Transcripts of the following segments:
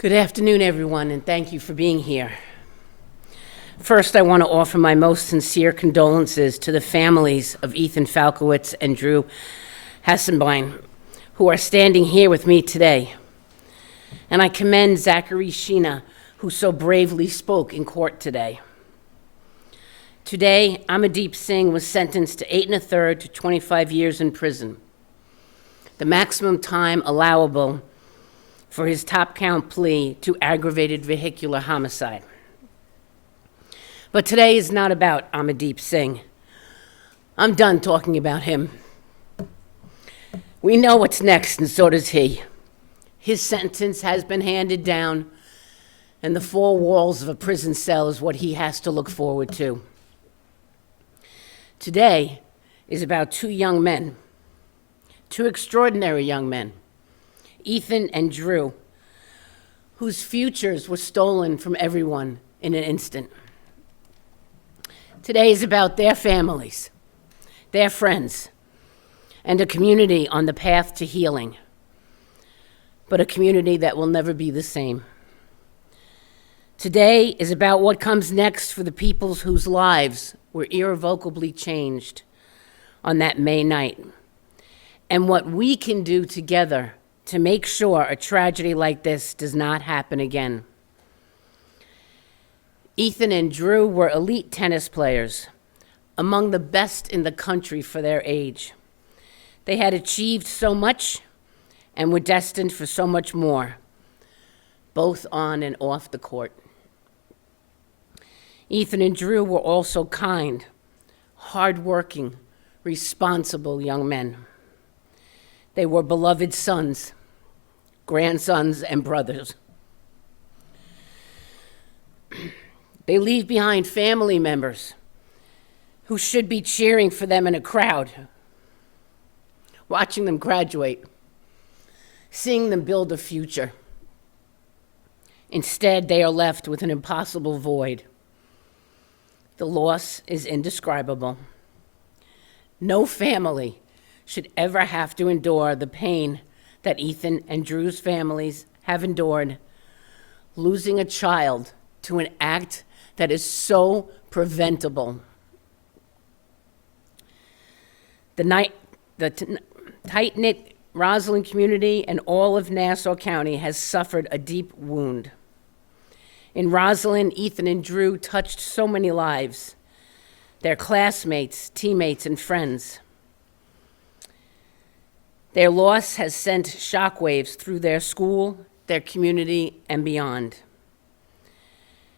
Good afternoon, everyone, and thank you for being here. First, I want to offer my most sincere condolences to the families of Ethan Falkowitz and Drew Hassenbein, who are standing here with me today. And I commend Zachary Sheena, who so bravely spoke in court today. Today, Amandeep Singh was sentenced to 8 1/3 to 25 years in prison, the maximum time allowable for his top-count plea to aggravated vehicular homicide. But today is not about Amandeep Singh. I'm done talking about him. We know what's next, and so does he. His sentence has been handed down, and the four walls of a prison cell is what he has to look forward to. Today is about two young men, two extraordinary young men, Ethan and Drew, whose futures were stolen from everyone in an instant. Today is about their families, their friends, and a community on the path to healing, but a community that will never be the same. Today is about what comes next for the peoples whose lives were irrevocably changed on that May night, and what we can do together to make sure a tragedy like this does not happen again. Ethan and Drew were elite tennis players, among the best in the country for their age. They had achieved so much and were destined for so much more, both on and off the court. Ethan and Drew were also kind, hardworking, responsible young men. They were beloved sons, grandsons, and brothers. They leave behind family members who should be cheering for them in a crowd, watching them graduate, seeing them build a future. Instead, they are left with an impossible void. The loss is indescribable. No family should ever have to endure the pain that Ethan and Drew's families have endured, losing a child to an act that is so preventable. The tight-knit Roslyn community and all of Nassau County has suffered a deep wound. In Roslyn, Ethan and Drew touched so many lives, their classmates, teammates, and friends. Their loss has sent shockwaves through their school, their community, and beyond.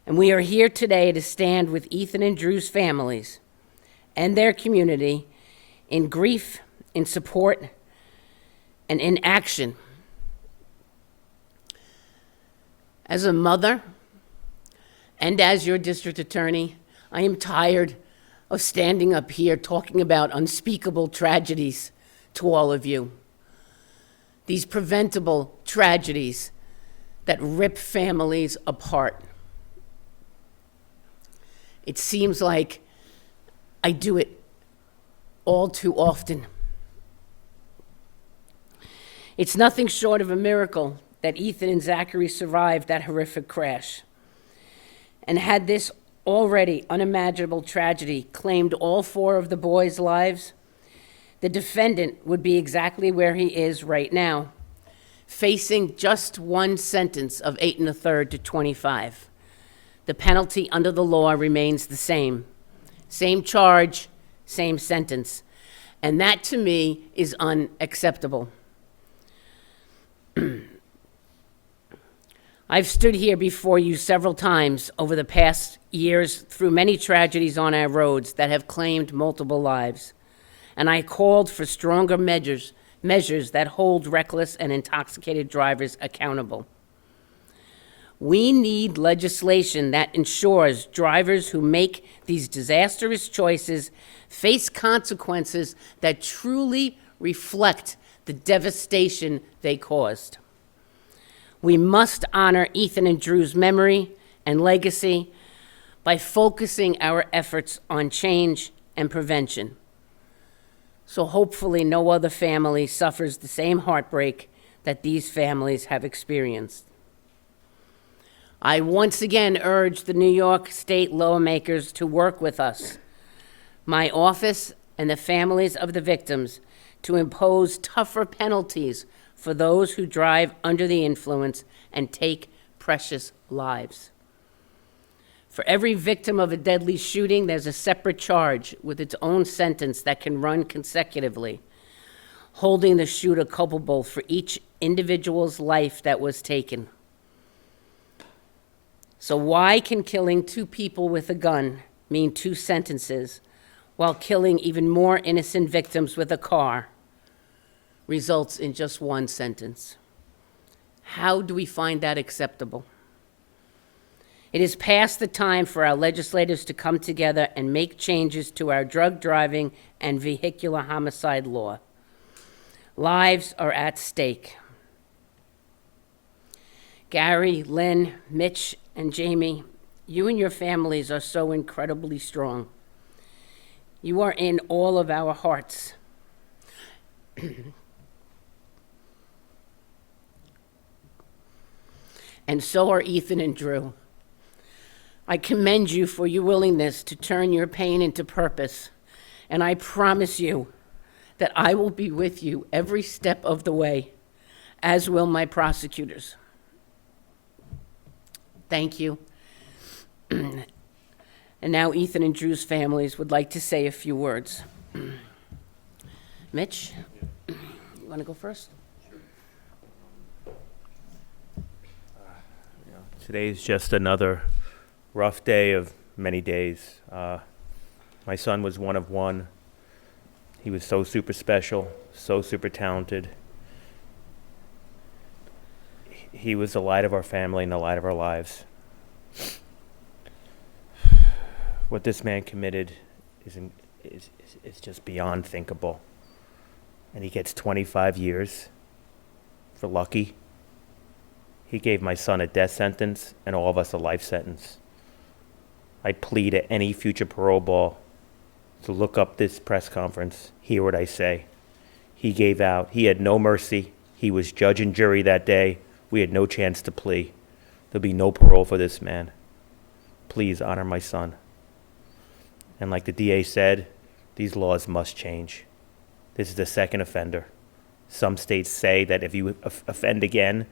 And we are here today to stand with Ethan and Drew's families and their community in grief, in support, and in action. As a mother and as your district attorney, I am tired of standing up here talking about unspeakable tragedies to all of you. These preventable tragedies that rip families apart. It seems like I do it all too often. It's nothing short of a miracle that Ethan and Zachary survived that horrific crash. And had this already unimaginable tragedy claimed all four of the boys' lives, the defendant would be exactly where he is right now, facing just one sentence of 8 1/3 to 25. The penalty under the law remains the same. Same charge, same sentence. And that, to me, is unacceptable. I've stood here before you several times over the past years through many tragedies on our roads that have claimed multiple lives. And I called for stronger measures that hold reckless and intoxicated drivers accountable. We need legislation that ensures drivers who make these disastrous choices face consequences that truly reflect the devastation they caused. We must honor Ethan and Drew's memory and legacy by focusing our efforts on change and prevention. So hopefully no other family suffers the same heartbreak that these families have experienced. I once again urge the New York State lawmakers to work with us, my office, and the families of the victims to impose tougher penalties for those who drive under the influence and take precious lives. For every victim of a deadly shooting, there's a separate charge with its own sentence that can run consecutively, holding the shooter culpable for each individual's life that was taken. So why can killing 2 people with a gun mean 2 sentences, while killing even more innocent victims with a car results in just 1 sentence? How do we find that acceptable? It is past the time for our legislators to come together and make changes to our drug driving and vehicular homicide law. Lives are at stake. Gary, Lynn, Mitch, and Jamie, you and your families are so incredibly strong. You are in all of our hearts. And so are Ethan and Drew. I commend you for your willingness to turn your pain into purpose, and I promise you that I will be with you every step of the way, as will my prosecutors. Thank you. And now Ethan and Drew's families would like to say a few words. Mitch, you want to go first? Today's just another rough day of many days. My son was one of one. He was so super special, so super talented. He was the light of our family and the light of our lives. What this man committed is just beyond thinkable. And he gets 25 years for lucky. He gave my son a death sentence and all of us a life sentence. I plead to any future parole ball to look up this press conference, hear what I say. He gave out. He had no mercy. He was judge and jury that day. We had no chance to plea. There'll be no parole for this man. Please honor my son. And like the DA said, these laws must change. This is the second offender. Some states say that if you offend again,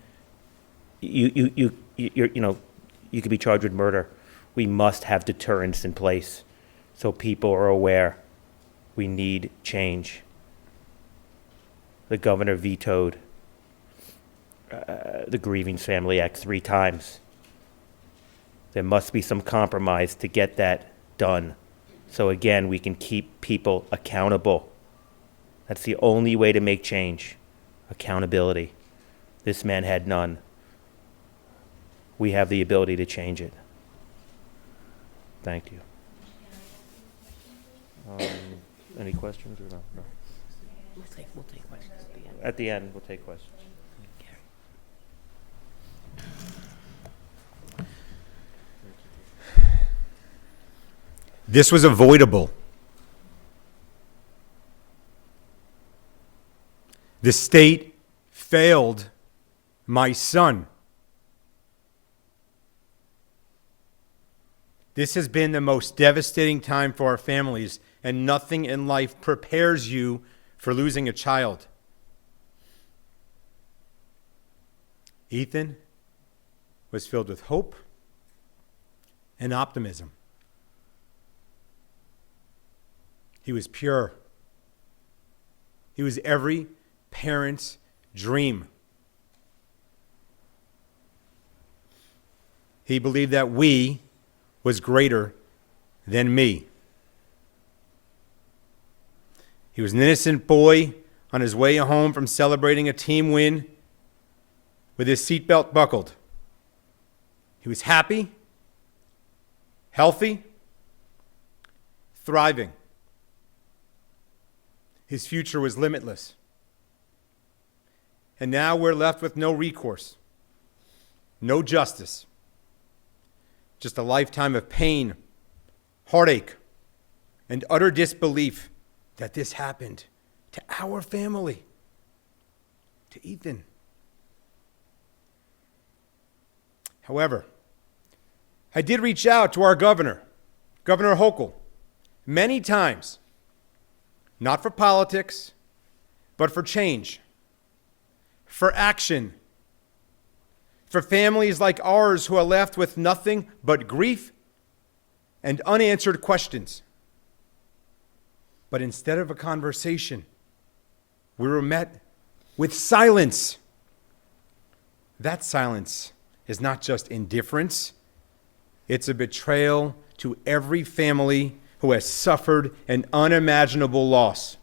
you could be charged with murder. We must have deterrence in place so people are aware we need change. The governor vetoed the Grieving Family Act 3 times. There must be some compromise to get that done. So again, we can keep people accountable. That's the only way to make change. Accountability. This man had none. We have the ability to change it. Thank you. Any questions or no? No. We'll take questions at the end. At the end, we'll take questions. This was avoidable. The state failed my son. This has been the most devastating time for our families, and nothing in life prepares you for losing a child. Ethan was filled with hope and optimism. He was pure. He was every parent's dream. He believed that we was greater than me. He was an innocent boy on his way home from celebrating a team win with his seatbelt buckled. He was happy, healthy, thriving. His future was limitless. And now we're left with no recourse, no justice, just a lifetime of pain, heartache, and utter disbelief that this happened to our family, to Ethan. However, I did reach out to our governor, Governor Hochul, many times, not for politics, but for change, for action, for families like ours who are left with nothing but grief and unanswered questions. But instead of a conversation, we were met with silence. That silence is not just indifference, it's a betrayal to every family who has suffered an unimaginable loss.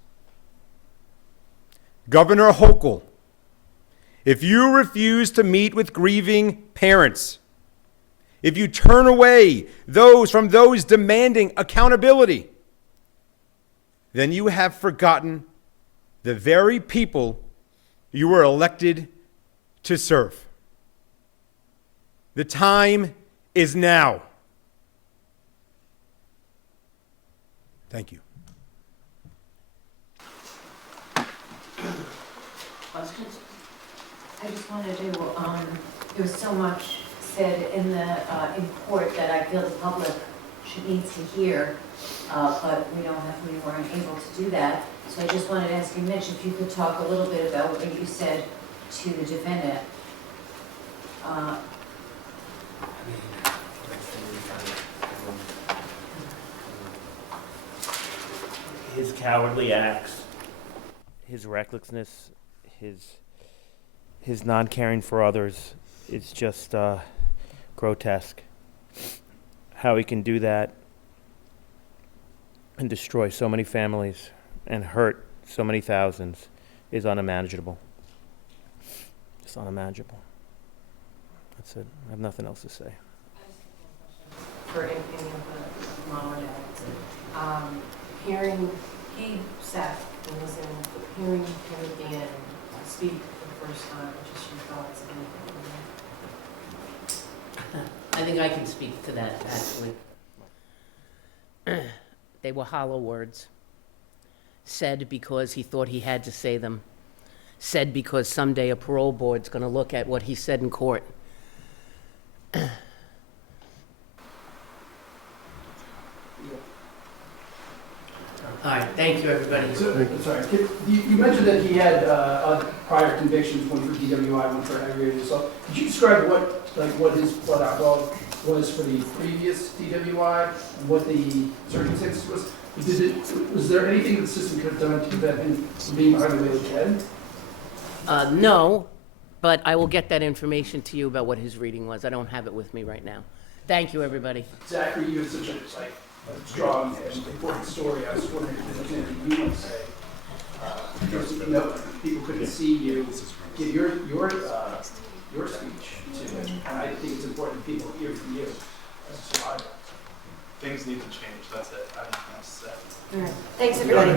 Governor Hochul, if you refuse to meet with grieving parents, if you turn away from those demanding accountability, then you have forgotten the very people you were elected to serve. The time is now. Thank you. Questions? I just wanted to, there was so much said in court that I feel the public needs to hear, but we weren't able to do that. So I just wanted to ask you, Mitch, if you could talk a little bit about what you said to the defendant. His cowardly acts, his recklessness, his non-caring for others, it's just grotesque. How he can do that and destroy so many families and hurt so many thousands is unimaginable. It's unimaginable. That's it. I have nothing else to say. For any of the mom or dads, he sat and listened, hearing him at the end speak for the first time, just your thoughts and I think I can speak to that, actually. They were hollow words, said because he thought he had to say them, said because someday a parole board's going to look at what he said in court. All right, thank you, everybody. Sorry, you mentioned that he had prior convictions, one for DWI, one for aggravated assault. Could you describe what his blood alcohol was for the previous DWI and what the circumstances was? Was there anything that the system could have done to prevent him from being behind the wheel again? No, but I will get that information to you about what his reading was. I don't have it with me right now. Thank you, everybody. Zachary, you have such a strong and important story. I was wondering if there's anything you want to say. Because people couldn't see you give your speech to it, and I think it's important that people hear from you as a survivor. Things need to change. That's it. I have nothing else to say. All right. Thanks, everybody.